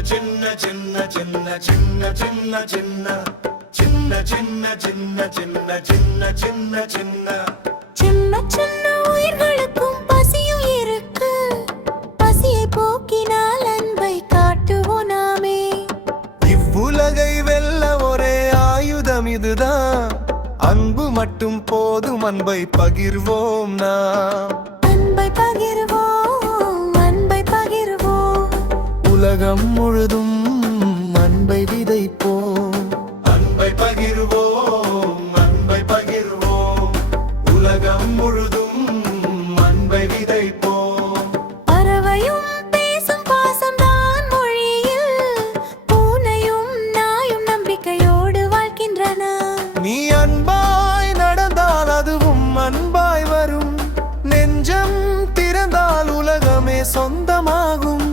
சின்ன சின்ன சின்ன சின்ன சின்ன சின்ன சின்ன சின்ன சின்ன சின்ன சின்ன சின்ன சின்ன சின்ன சின்ன உயிர்களுக்கும் பசியும் இருக்கு. பசியை போக்கினால் அன்பை காட்டுவோம் நாமே. இவ்வுலகை வெல்ல ஒரே ஆயுதம் இதுதான். அன்பு மட்டும் போதும், அன்பை பகிர்வோம் நாம். அன்பை பகிர்வோம், அன்பை பகிர்வோம். உலகம் முழுதும் அன்பை விதைப்போம். அன்பை பகிர்வோம், அன்பை பகிர்வோம். உலகம் முழுதும் அன்பை விதைப்போம். பறவையும் பேசும் பாசம்தான் மொழியில். பூனையும் நாயும் நம்பிக்கையோடு வாழ்கின்றன. நீ அன்பாய் நடந்தால் அதுவும் அன்பாய் வரும். நெஞ்சம் திறந்தால் உலகமே சொந்தமாகும்.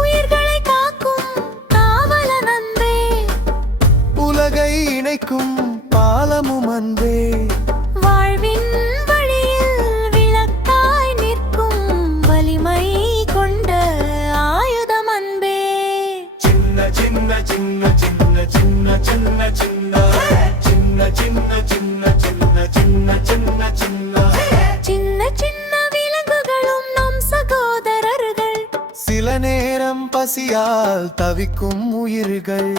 உயிர்களை காக்கும் காவலன் அன்பே. உலகை இணைக்கும் பாலமும் அன்பே. வாழ்வின் வழியில் விளக்காய் நிற்கும் வலிமை கொண்ட ஆயுதம் அன்பே. சின்ன சின்ன சின்ன சின்ன சின்ன சின்ன சின்ன சின்ன சின்ன சின்ன சின்ன சின்ன சின்ன சின்ன சின்ன சின்ன விலங்குகளும் நம் சகோதரர்கள். சில நேரம் பசியால் தவிக்கும் உயிர்கள்.